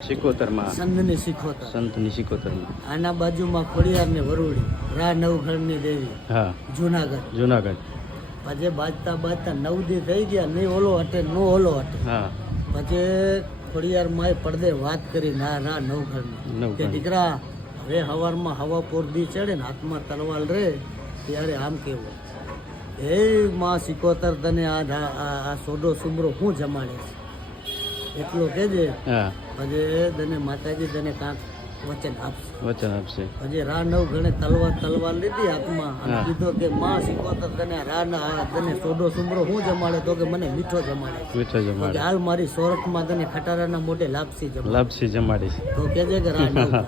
સિકોતરમાં સંતની શીખોતર. સંતની સિકોતરમાં. આના બાજુમાં ખોડિયાર ને વરુડી રા નવઘણની દેવી હા જુનાગઢ. જુનાગઢ. પછી બાજતા બાજતા 9 દી થઈ ગયા, નહીં ઓલો હટે નો ઓલો હટે. હા પછી ખોડિયાર માએ પડદે વાત કરી ના રા નવઘણની કે દીકરા હવે હવારમાં હવા પોરદી ચડે ને હાથમાં તલવાર રે ત્યારે આમ કેવું, એ માં સિકોતર તને આ સોડો સુમરો હું જમાડે છે એટલું કેજે. હા પછી તને માતાજી તને કાંક વચન આપશે. વચન આપશે. પછી રા નવઘણે તલવાર લીધી હાથમાં અને કીધો કે માં સિકોતર તને સોડો સુમરો હું જમાડે, તો કે મને મીઠો જમાડે. મીઠો તો કે જમાડે. હાલ મારી સોરઠમાં તને ખટારાના મોઢે લાપસી જમાડે. લાપસી જમાડી. તો કેજે કે રા નવઘણ.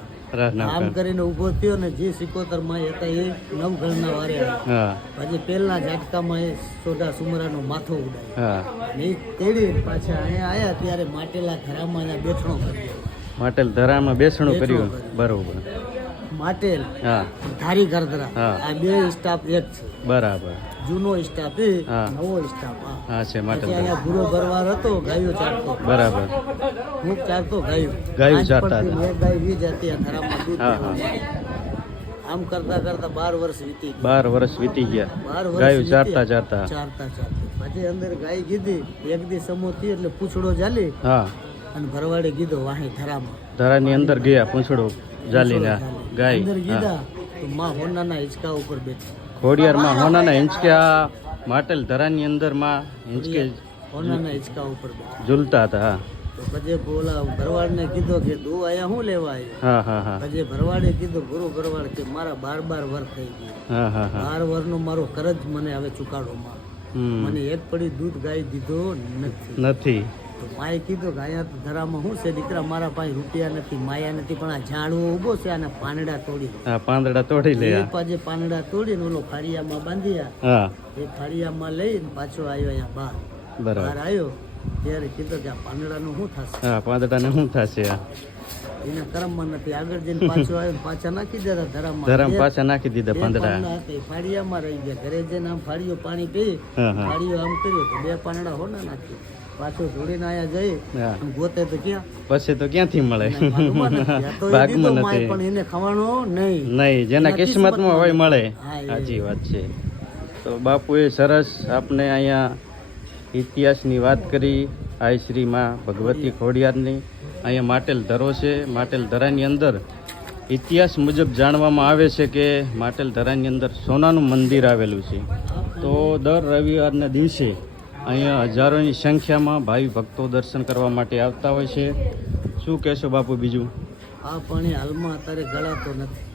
આમ કરીને ઊભો થયો ને જે સિકોતર માં હતા એ નવઘણના વારે આવ્યા. હા પછી પેલના ઝાટકામાં એ સોડા સુમરાનો માથો ઉડાયો. હા ને તેડી પાછા અહીંયા આયા ત્યારે માટેલા ઘરામાં અહીંયા બેઠણો કર્યો. માટેલ ધરામાં બેસણું કર્યું. કર્યું. બરોબર. માટેલ હા ધારી ગરદરા હા. આ બે સ્ટાફ એક છે. બરાબર. જૂનો સ્ટાફ એ હા. નવો સ્ટાફ આ. હા છે પછી માટેલ. અહીંયા ગુરુ ભરવાર હતો, ગાયો ચારતો. બરાબર. હું ચારતો ગાયો. ગાયું આજ ચારતા પરથી હતા. બે ગાય વી જતી આ ધરામાં દૂધ હા, હા. પીવા. આમ કરતા કરતા 12 વર્ષ વીતી ગયા. 12 વર્ષ વીતી ગયા. 12 વર્ષ ગાયું વીત્યા. ચારતા ચારતા પછી અંદર ગાય કીધી એક દી સમો થી એટલે પૂછડો ચાલી હા અને ભરવાડે કીધો વાહી ધરામાં. ધરાની અંદર ગયા પૂંછડો જાલીને ગાય. અંદર હા. કીધા તો માં હોનાના હિંચકા ઉપર બેઠી. ખોડિયારમાં હોનાના હિંચકા માટેલ ધરાની અંદર માં હિંચકે હોનાના હિંચકા ઉપર બેઠી. ઝૂલતા હતા. હા તો પછી બોલા ભરવાડને કીધો કે તું આયા શું લેવા આવ્યો? હા હા હા પછી ભરવાડે કીધું ગુરુ ભરવાડ કે મારા 12 વર્ષ થઈ ગયા. હા હા હા 12 વર્ષનો મારો કરજ મને હવે ચુકાડો માં. હમ. મને એક પડી દૂધ ગાય દીધો નથી. નથી. તો માએ કીધું કે અહીંયા તો ધરામાં શું છે દીકરા, મારા પાસે રૂપિયા નથી, માયા નથી, પણ આ ઝાડવો ઊભો છે આના પાંદડા તોડી. હા પાંદડા તોડી લે. એ પાછે પાંદડા તોડીને ઓલો ફાળિયામાં બાંધ્યા. હા એ ફાળિયામાં લઈને પાછો આવ્યો અહીંયા બહાર. બરાબર. બહાર આવ્યો ત્યારે કીધું કે આ પાંદડાનું શું થશે? હા પાંદડાને શું થશે? આ એના કર્મમાં નથી. આગળ જઈને પાછો આવ્યો ને પાછા નાખી દીધા ધરામાં. ધરામ બે- પાછા નાખી દીધા બે પાંદડા. પાંદડા હતા એ ફાળિયામાં રહી ગયા. ઘરે જઈને આમ ફાળિયો પાણી પી હા હા ફાળિયો આમ કર્યો તો બે પાંદડા હોના નાખી. પાછો જોડીને આયા જઈ હા અને ગોતે તો ક્યાં? પછી તો ક્યાંથી મળે? ભાગમાં નથી. આ તો એ ભાગમાં દીધો માય, નથી. પણ એને ખાવાનું નહીં. નહીં, જેના એના કિસ્મતમાં હોય મળે. હા, એ. સાચી વાત છે. તો બાપુએ સરસ આપને અહીંયા ઇતિહાસની વાત કરી. આઈ શ્રી માં ભગવતી ખોડિયારની અહીંયા માટેલ ધરો છે. માટેલ ધરાની અંદર ઇતિહાસ મુજબ જાણવામાં આવે છે કે માટેલ ધરાની અંદર સોનાનું મંદિર આવેલું છે. તો દર રવિવારના દિવસે અહીંયા હજારોની સંખ્યામાં ભાવિ ભક્તો દર્શન કરવા માટે આવતા હોય છે. શું કહેશો બાપુ બીજું? આ પાણી હાલમાં અત્યારે ગળાતો નથી.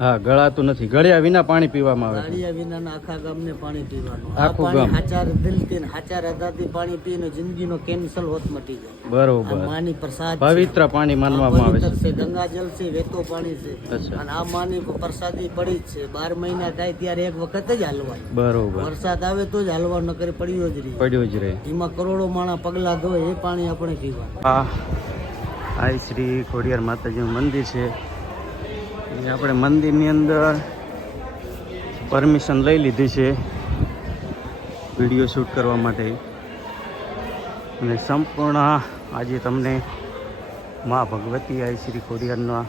હા ગળાતું નથી. ગળ્યા વિના પાણી પીવામાં આવે છે. ગાડિયા વિનાના આખા ગામને પાણી પીવાનું. આ આખું પાણી ગામ. હાચાર દિલથી ને હાચાર હૃદયથી પાણી પીને જિંદગીનો કેન્સલ હોત મટી જાય. આ બરોબર. માની પ્રસાદ છે. પવિત્ર પાણી આ માનવામાં આવે પવિત્ર છે. છે. ગંગાજલ છે, વેતો પાણી છે. અચ્છા. અને આ માની પ્રસાદી પડી જ છે. 12 મહિના થાય ત્યારે એક વખત જ હાલવાય. બરોબર. વરસાદ આવે તો જ હાલવા, નકર પડ્યો જ રહી. પડ્યું જ રહે. એમાં કરોડો માણા પગલા ધોય એ પાણી આપણે પીવાનું. આ આઈ શ્રી ખોડિયાર માતાજીનું મંદિર છે. એ આપણે મંદિરની અંદર પરમિશન લઈ લીધી છે વિડીયો શૂટ કરવા માટે. અને સંપૂર્ણ આજે તમને મા ભગવતી આઈ શ્રી ખોડિયારનો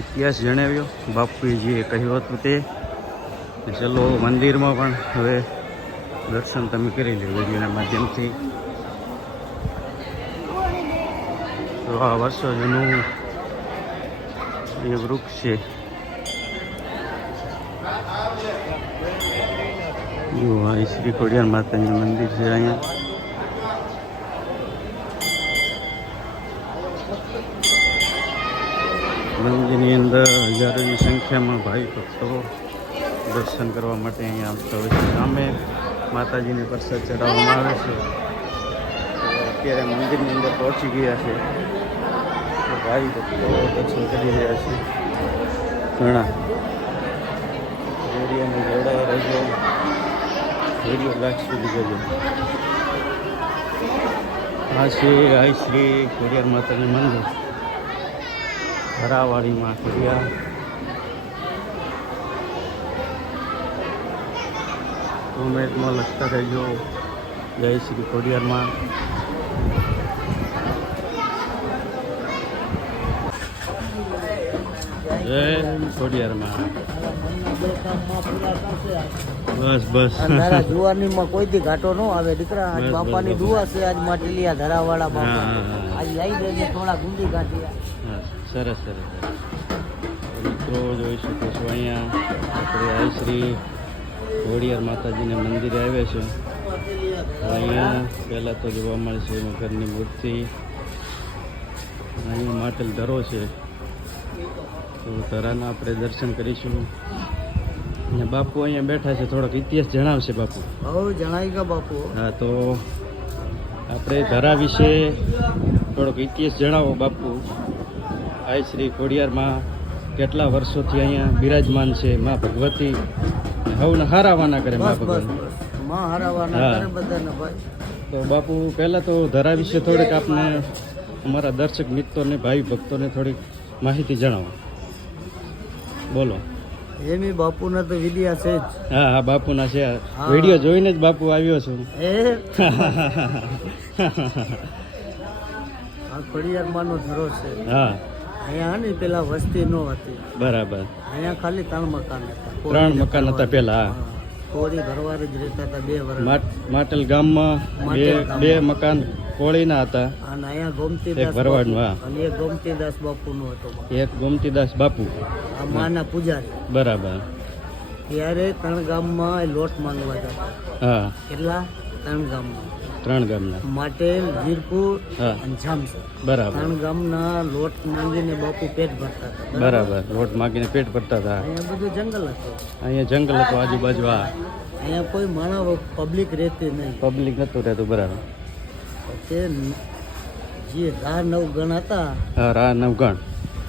ઇતિહાસ જણાવ્યો. બાપુએ જે કહ્યું હતું તે. ચલો મંદિરમાં પણ હવે દર્શન તમે કરી લો વિડીયોના માધ્યમથી. તો આ વર્ષો જૂનું એ વૃક્ષ છે. જો આ શ્રી ખોડિયાર માતાજીનું મંદિર છે અહીંયા. મંદિરની અંદર હજારોની સંખ્યામાં ભાવિ ભક્તો દર્શન કરવા માટે અહીંયા આવતા હોય છે. સામે માતાજીને પ્રસાદ ચડાવવામાં આવે છે. તો અત્યારે મંદિરની અંદર પહોંચી ગયા છે. તો ભાવિ ભક્તો દર્શન કરી રહ્યા છે. ઘણા એરિયાને જોડાયા રહેજો. વિડીયો લાસ્ટ સુધી જોજો. આ છે આઈ શ્રી ખોડિયાર માતાનું મંદિર. ધરાવાડીમાં ખોડિયાર. કોમેન્ટમાં લખતા રહેજો જય શ્રી ખોડિયારમાં. જય ખોડિયારમાં. મનના બે કામમાં પૂરા કરશે આ. બસ બસ. આ તારા જુવાનીમાં કોઈથી ઘાટો ન આવે દીકરા. આજ બસ, બાપાની બસ, દુઆ છે. આજ માટલીયા ધરાવાળા બાપા હા, હા, હા. આજ લઈ દેજે થોડા ગુંદી કાઢી. હા, સરસ સરસ. મિત્રો જોઈ શકો છો અહીંયા આપણે આ શ્રી ખોડિયાર માતાજીના મંદિરે આવ્યા છે. અહીંયા પહેલાં તો જોવા મળશે મગરની મૂર્તિ. અહીંયા માટેલ ધરો છે, તો ધરાના આપણે દર્શન કરીશું. અને બાપુ અહીંયા બેઠા છે, થોડોક ઇતિહાસ જણાવશે બાપુ. હવ જણાઈ ગયા બાપુ. હા, તો આપણે ધરા વિશે થોડોક ઇતિહાસ જણાવો બાપુ. આ શ્રી ખોડિયારમાં કેટલા વર્ષોથી અહીંયા બિરાજમાન છે માં ભગવતી. હવને હારાવાના કરે માં બસ બસ ભગવતી. બસ માં હારાવાના હા. કરે બધાને ભાઈ. તો બાપુ પહેલાં તો ધરા વિશે થોડીક આપને અમારા દર્શક મિત્રોને ભાઈ ભક્તોને થોડીક માહિતી જણાવો. બોલો. એમી બાપુના તો વિડિયા છે જ. હા હા, બાપુના છે. હા. વિડીયો જોઈને જ બાપુ આવ્યો છું. એ આ ખોડિયારમાંનો ધરો છે. હા, અહીંયા હે ને પેલા વસ્તી નો હતી. બરાબર. અહીંયા ખાલી 3 મકાન હતા. 3 મકાન હતા પહેલા. હા. કોળી ઘરવાળ જ રહેતા હતા 2 વર્ષ. માટેલ ગામમાં બે મકાન કોળીના હતા. અને અહીંયા ગોમતીદાસ એક ભરવાડનું, હા. અને એક ગોમતીદાસ બાપુનો હતો. એક ગોમતીદાસ બાપુ. આ માના પૂજારી. બરાબર. ત્યારે 3 ગામમાં લોટ માંગવા જતા. હા, કેટલા? 3 ગામમાં. 3 ગામના. માટેલ, વીરપુર હા, અને જામસર. બરાબર. 3 ગામના લોટ માંગીને બાપુ પેટ ભરતા હતા. બરાબર. લોટ માગીને પેટ ભરતા હતા. અહીંયા બધું જંગલ હતું. અહીંયા જંગલ હતું આજુબાજુ. હા, અહીંયા કોઈ માણસ પબ્લિક રહેતી નહીં. પબ્લિક નતું રહેતું. બરાબર. તે જે રા 9 ગણ હતા હા, રા નવગણ.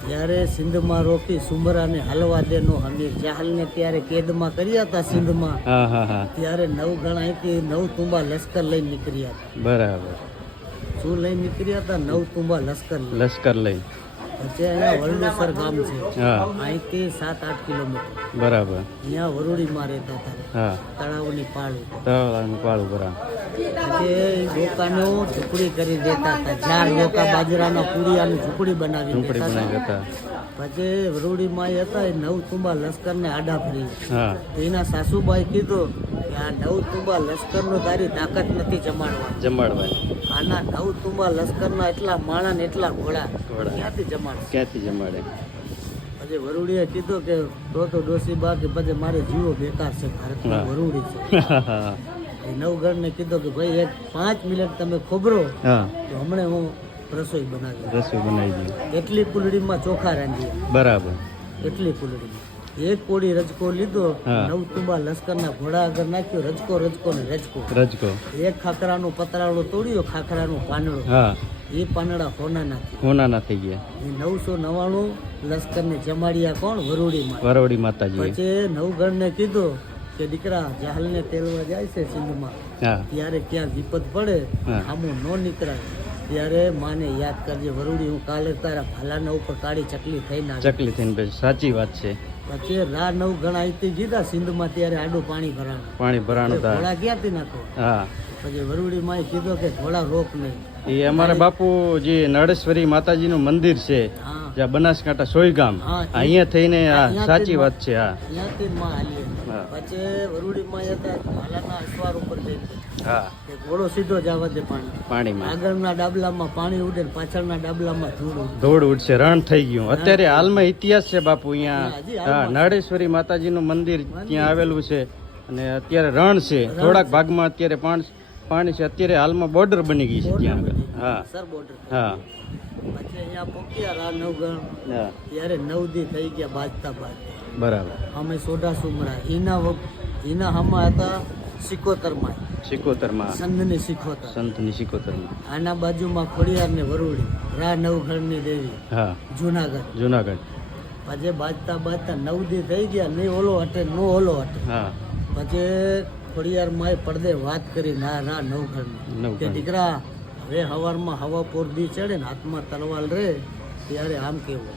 ત્યારે સિંધમાં રોકી સુમરાને હલવા દેનો અમે જાહલને ત્યારે કેદમાં કર્યા હતા સિંધમાં. હા હા હા, ત્યારે 9 ગણ અહીંથી 9 તુંબા લશ્કર લઈને નીકળ્યા હતા. બરાબર. શું લઈને નીકળ્યા હતા? 9 તુંબા લશ્કર લઈને. લશ્કર લઈ. પછી અહીંયા વરડેસર ગામ છે. હા, અહીંથી 7-8 કિલોમીટર. બરાબર. અહીંયા વરુડીમાં રહેતા હતા. હા, તળાવની પાળું. તળાવનું પાળું. બરાબર. પછી દુકાનો ઝૂંપડી કરી દેતા હતા. 4 ડોકા બાજરાના પૂરિયાની ઝૂંપડી બનાવી ઝૂંપડી દેતા બનાવી હતા. હતા. પછી વરુડીમાં એ હતા એ 9 તુંબા લશ્કરને આડા ફરી. હા, તો એના સાસુબાઈ કીધું કે આ 9 તુંબા લશ્કરનો તારી તાકાત નથી જમાડવા. જમાડવા. આના 9 તુંબા લશ્કરના એટલા માણા ને એટલા ઘોડા ઘોડા. ક્યાંથી જમાડશે? ક્યાંથી જમાડે? પછી વરુડીએ કીધું કે તો ડોસીબા કે પછી મારે જીવો બેકાર છે. ભારતમાં હા. વરુડી છે. હા એ નવગણને કીધું કે ભાઈ એક 5 મિનિટ તમે ખોબરો હા, તો હમણાં હું રસોઈ બનાવી. રસોઈ બનાવી દીધી. એટલી કુલડીમાં ચોખા રાંધીએ. બરાબર. એટલી કુલડીમાં એક કોડી રજકો લીધો. હા. 9 તુંબા લશ્કરના ઘોડા આગળ નાખ્યો. રજકો ને રજકો. રજકો. એક ખાખરાનું પતરાળું તોડ્યો. ખાખરાનું પાંદડું. હા, એ પાંદડા હોના નાખ્યા. હોનાના થઈ ગયા. એ 999 લશ્કરને જમાડ્યા કોણ? વરુડીમાં. વરોડી માતાજી. પછી નવગણને કીધું કે દીકરા જહાલને તેલવા જાય છે સિંધમાં. હા, ત્યારે ક્યાં વિપત પડે હા. આમું ન નીકળાય ત્યારે માને યાદ કરજે વરુડી. હું કાલે તારા ભાલાના ઉપર કાળી ચકલી થઈને આવી. ચકલી થઈને બેસી. સાચી વાત છે. પછી રા 9 ગણા અહીંથી જીધા સિંધમાં ત્યારે આડું પાણી ભરાણું. પાણી ભરાણું થાય. ઘોડા ક્યાંથી નાખો? હા, પછી વરુડીમાં કીધું કે ઘોડા રોક નહીં. એ અમારા બાપુ જે નળેશ્વરી માતાજીનું મંદિર છે, હા, જ્યાં બનાસકાંઠા સોયગામ, હા, અહીંયા થઈને આ અહીંયાથી સાચી જ વાત છે. હા ત્યાંથી જ માં હાલીએ. હા. પછી વરુડીમાં હતા ભાલાના અસવાર ઉપર જઈ હા, કે ઘોડો સીધો જવા દે પાણી. પાણીમાં આગળના ડાબલામાં પાણી ઉડે ને પાછળના ડાબલામાં ધૂળ ઉડે. ધોળ ઉડશે. રણ થઈ ગયું. અત્યારે હાલમાં ઇતિહાસ છે બાપુ અહીંયા. હજી હા, હાલમાં. નળેશ્વરી માતાજીનું મંદિર ત્યાં આવેલું છે અને અત્યારે રણ છે. થોડાક ભાગમાં અત્યારે પાણી છે. અત્યારે હાલમાં બોર્ડર બની ગઈ છે ત્યાં આગળ. હા સર બોર્ડર. હા પછી અહીંયા પોક્યા રા 9 ગણ. હા, ત્યારે 9 દી થઈ ગયા બાજતા. બરાબર. અમે સોડા સુમરા એના હમા હતા સિકોતરમાં. સિકોતરમાં. સંધની સિકોતર. સંતની સિકોતરમાં. આના બાજુમાં ખોડિયાર ને વરુડી. રા 9 ગણની દેવી. હા, જુનાગઢ. જુનાગઢ. પછી બાજતા 9 દી થઈ ગયા. નહીં ઓલો હટે નો ઓલો હટે. હા, પછી ખોડિયાર માએ પડદે વાત કરી ના રા 9 ગણની કે નવગણ. દીકરા હવે હવારમાં હવા પોરદી ચડે ને હાથમાં તલવાલ રહે ત્યારે આમ કેવું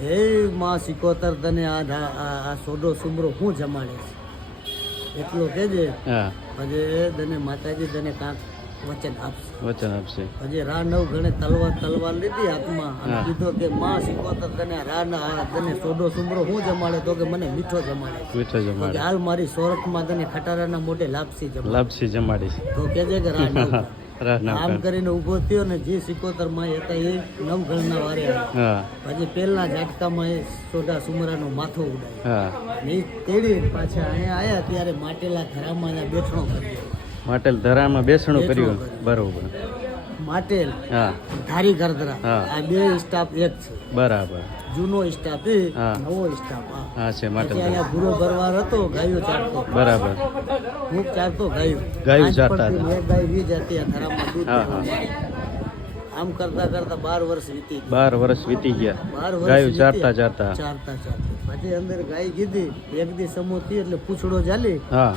હે માં સિકોતર તને આ સોડો સુમરો હું જમાડે છે એટલો કહેજે. હા, પછી તને માતાજી તને કાંક વચન આપશે. વચન આપશે. પછી રા નવ ગણે તલવાર લીધી હાથમાં અને હા. કીધો કે માં સિકોતર તને રા ના તને સોડો સુમરો હું જમાડે? તો કે મને મીઠો જમાડે. મીઠો તો કે જમાડે. હાલ મારી સોરઠમાં તને ખટારાના મોઢે લાપસી જમાડે. લાપસી જમાડી. તો કહેજે કે રા નવ ગણ. રાહ ના આમ કર. કરીને ઊભો થયો ને જે સિકોતર માં હતા એ નવ ગણના વારે આવ્યા. હા પછી પહેલા ઝાટકામાં એ સોડા સુમરાનો માથો ઉડાય હા. ને ઈ તેડી પાછા અહીંયા આયા ત્યારે માટેલા ઘરામાં અહીંયા બેઠણો કર્યો. માટેલ ધરામાં બેસણું કર્યું. કર્યું. બરોબર. માટેલ હા ધારી ગરદરા હા. આ બે સ્ટાફ એક છે. બરાબર. જૂનો સ્ટાફ એ હા. નવો સ્ટાફ આ. હા છે માટેલ પછી ધરા. અહીંયા ગુરુ ભરવાર હતો ગાયો ચારતો બરાબર. હું ચારતો ગાયો ગાયું આજ ચારતા પડતી હતા. એક ગાય વી જતી આ ધરામાં દૂધ હા, હા. પીવા. આમ કરતા કરતા 12 વર્ષ વીતી ગયા. 12 વર્ષ વીતી ગયા. 12 વર્ષ ગાયું વીત્યા. ચારતા. ચારતા પછી અંદર ગાય કીધી એક દી સમૂહ થી એટલે પૂછડો ચાલી હા.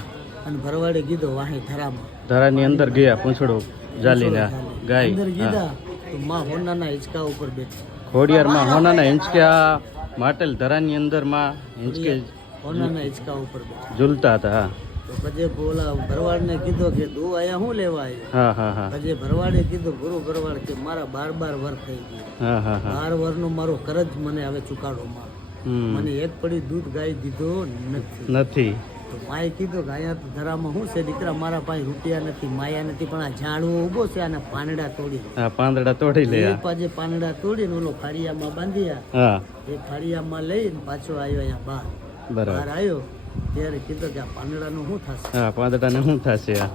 અને ભરવાડે કીધો વાહી ધરામાં ધરાની અંદર ગયા પૂંછડો જાલીને ગાય. અંદર હા. કીધા તો માં હોનાના હિંચકા ઉપર બેઠી. ખોડિયારમાં હોનાના હિંચકા માટેલ ધરાની અંદર માં હિંચકે હોનાના હિંચકા ઉપર બેઠી. ઝૂલતા હતા. હા તો પછી બોલા ભરવાડને કીધો કે તું અહીંયા શું લેવા આવ્યો? હા હા હા પછી ભરવાડે કીધું ગુરુ ભરવાડ કે મારા 12 વર થઈ ગયા. હા હા હા. 12 વર્ષનો મારો કરજ મને હવે ચુકાડો માં. હમ. મને એક પડી દૂધ ગાય દીધો નથી. નથી. તો માએ કીધું કે અહીંયા તો ધરામાં શું છે દીકરા, મારા પાસે રૂપિયા નથી, માયા નથી, પણ આ ઝાડવો ઊભો છે આને પાંદડા તોડી દો. હા પાંદડા તોડી લે. એ પાછે પાંદડા તોડીને ઓલો ફાળિયામાં બાંધ્યા. હા એ ફાળિયામાં લઈને પાછો આવ્યો અહીંયા બહાર. બરાબર. બહાર આવ્યો ત્યારે કીધું કે આ પાંદડાનું શું થશે? હા પાંદડાને શું થશે? હા.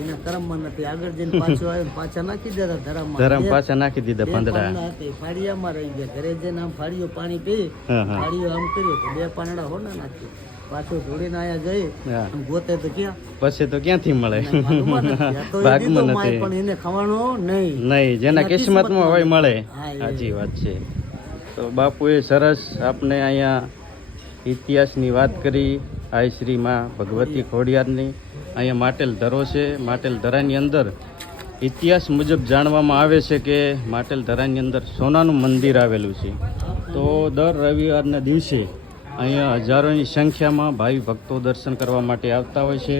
એના કરમમાં નથી. આગળ જઈને પાછો આવ્યો ને પાછા નાખી દીધા ધરામાં. ધરમ બે- પાછા નાખી દીધા બે પાંદડા. પાંદડા હતા, એ ફાળિયામાં રહી ગયા. ઘરે જઈને આમ ફાળિયો પાણી પી, હા હા ફાળિયો આમ કર્યો તો બે પાંદડા હોના નાખ્યો. પાછો જોડીને આયા જઈ હા. આમ ગોતે તો ક્યાં? પછી તો ક્યાંથી મળે? એને માલુમ જ નથી. આ તો એ ભાગમાં દીધો માય, નથી. પણ એને ખાવાનું નહીં. નહીં, જેના એના કિસ્મતમાં હોય મળે. હા, એ. સાચી વાત છે. તો બાપુએ સરસ આપણે અહીંયા ઇતિહાસની વાત કરી. આઈ શ્રી માં ભગવતી ખોડિયારની અહીંયા માટેલ ધરો છે. માટેલ ધરાની અંદર ઇતિહાસ મુજબ જાણવામાં આવે છે કે માટેલ ધરાની અંદર સોનાનું મંદિર આવેલું છે. તો દર રવિવારના દિવસે અહીંયા હજારોની સંખ્યામાં ભાવિ ભક્તો દર્શન કરવા માટે આવતા હોય છે.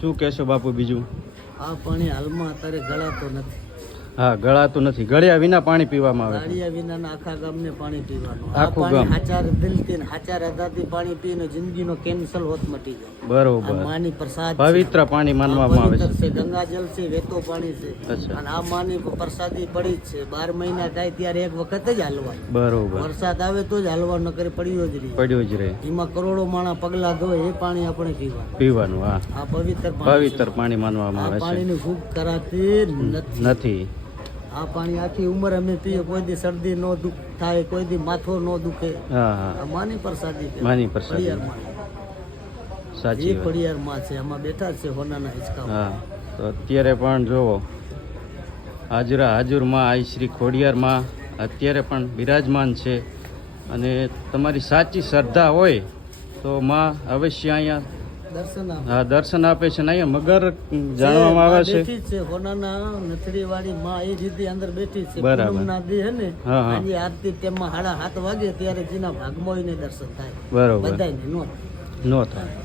શું કહેશો બાપુ બીજું? આ પાણી હાલમાં અત્યારે ગળાતો નથી. હા ગળાતું નથી. ગળ્યા વિના પાણી પીવામાં આવે છે. ગાડિયા વિનાના આખા ગામને પાણી પીવાનું. આ આખું પાણી ગામ. હાચાર દિલથી ને હાચાર હૃદયથી પાણી પીને જિંદગીનો કેન્સલ હોત મટી જાય. આ બરોબર. માની પ્રસાદ છે. પવિત્ર પાણી માનવામાં આવે પવિત્ર છે. છે. ગંગાજળ છે, વેતો પાણી છે. અચ્છા. અને આ માની પ્રસાદી પડી જ છે. 12 મહિના થાય ત્યારે એક વખત જ હાલવા. બરોબર. વરસાદ આવે તો જ હાલવા, નકર પડ્યો જ રહે. પડ્યું જ રહે. એમાં કરોડો માણા પગલા ધોય એ પાણી આપણે પીવાનું. પીવાનું. હા આ પવિત્ર પાણી છે. પવિત્ર પાણી માનવામાં આ આવે છે. પાણીની ફૂગ કરાતી નથી. નથી. આ પાણી આખી ઉંમર અમે પીએ, કોઈ દી શરદી નો દુખ થાય, કોઈ દી માથો નો દુખે. હા હા આ માની પ્રસાદી કહેવાય. માની પ્રસાદી. ખોડિયાર સાચી એ વાત. ખોડિયાર માં છે. આમાં બેઠા છે હોનાના હિંચકા. હા તો અત્યારે પણ જુઓ હાજુરમાં આઈ શ્રી ખોડિયારમાં અત્યારે પણ બિરાજમાન છે. અને તમારી સાચી શ્રદ્ધા હોય તો માં અવશ્ય અહીંયા દર્શન આપે. હા દર્શન આપે છે. ને અહીંયા મગર જાણવામાં આવે છે. બેઠી જ છે હોનાના નથડી વાળી માં એ રીતે અંદર બેઠી છે. બરાબર. પૂનમના દી હે ને હા, હા. આજે આરતી તેમાં 7:30 વાગે ત્યારે જેના ભાગમાં હોય ને દર્શન થાય. બરોબર. બધાયને નો નો થાય.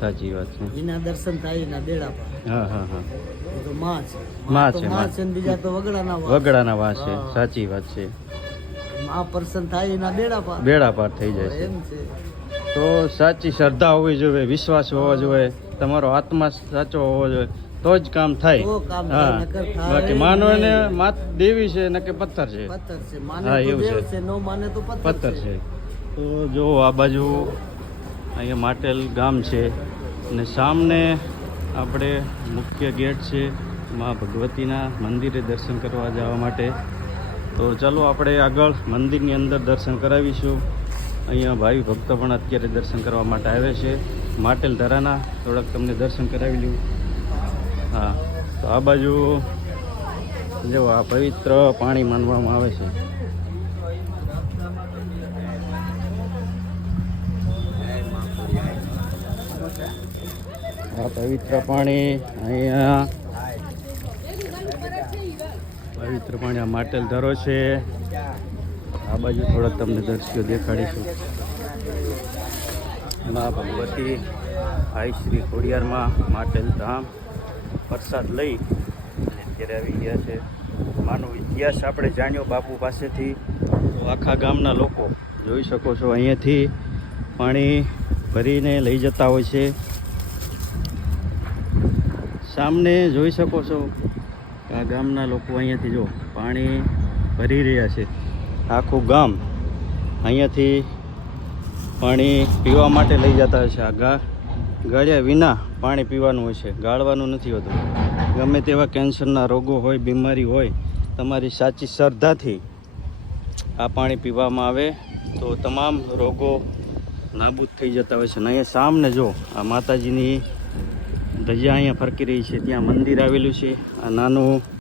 સાચી વાત છે. એના દર્શન થાય એના બેડા પર. હા હા હા એ તો માં છે. માં તો છે, માં માં. છે ને બીજા તો વગડાના વાસ. વગડાના વાસ છે. હા. સાચી વાત છે. માં પ્રસન્ન થાય એના બેડા પર. બેડા પાર થઈ જાય છે. એમ છે. તો સાચી શ્રદ્ધા હોવી જોઈએ, વિશ્વાસ હોવો જોઈએ, તમારો આત્મા સાચો હોવો જોઈએ, તો જ કામ થાય. તો કામ થાય, હા નકર થાય બાકી માનવ ને નહીં. માત દેવી છે ને કે પથ્થર છે. પથ્થર છે. માને હા, તો એવું દેવ છે. છે, નો માને તો પથ્થર છે. તો જો આ બાજુ અહીંયા માટેલ ગામ છે અને સામને આપણે મુખ્ય ગેટ છે મા ભગવતીના મંદિરે દર્શન કરવા જવા માટે. તો ચાલો આપણે આગળ મંદિરની અંદર દર્શન કરાવીશું. અહીંયા ભાવિ ભક્તો પણ અત્યારે દર્શન કરવા માટે આવે છે. માટેલ ધરાના થોડાક તમને દર્શન કરાવી લઉં. હા તો આ બાજુ જો આ પવિત્ર પાણી માનવામાં આવે છે. આ પવિત્ર પાણી અહીંયા પવિત્ર પાણી આ માટેલ ધરો છે. આ બાજુ થોડાક તમને દ્રશ્યો દેખાડીશું. મા ભગવતી આઈ શ્રી ખોડિયારમાં માટેલ ધામ પ્રસાદ લઈ ઘેરે આવી ગયા છે. માનો ઇતિહાસ આપણે જાણ્યો બાપુ પાસેથી. તો આખા ગામના લોકો જોઈ શકો છો અહીંયાથી પાણી ભરીને લઈ જતા હોય છે. સામને જોઈ શકો છો આ ગામના લોકો અહીંયાથી જો પાણી ભરી રહ્યા છે. આખું ગામ અહીંયાથી પાણી પીવા માટે લઈ જતા હોય છે. આ ગાળ્યા વિના પાણી પીવાનું હોય છે, ગાળવાનું નથી હોતું. ગમે તેવા કેન્સરના રોગો હોય, બીમારી હોય, તમારી સાચી શ્રદ્ધાથી આ પાણી પીવામાં આવે તો તમામ રોગો નાબૂદ થઈ જતા હોય છે. અને અહીંયા સામને જો આ માતાજીની ધજા અહીંયા ફરકી રહી છે. ત્યાં મંદિર આવેલું છે. આ નાનું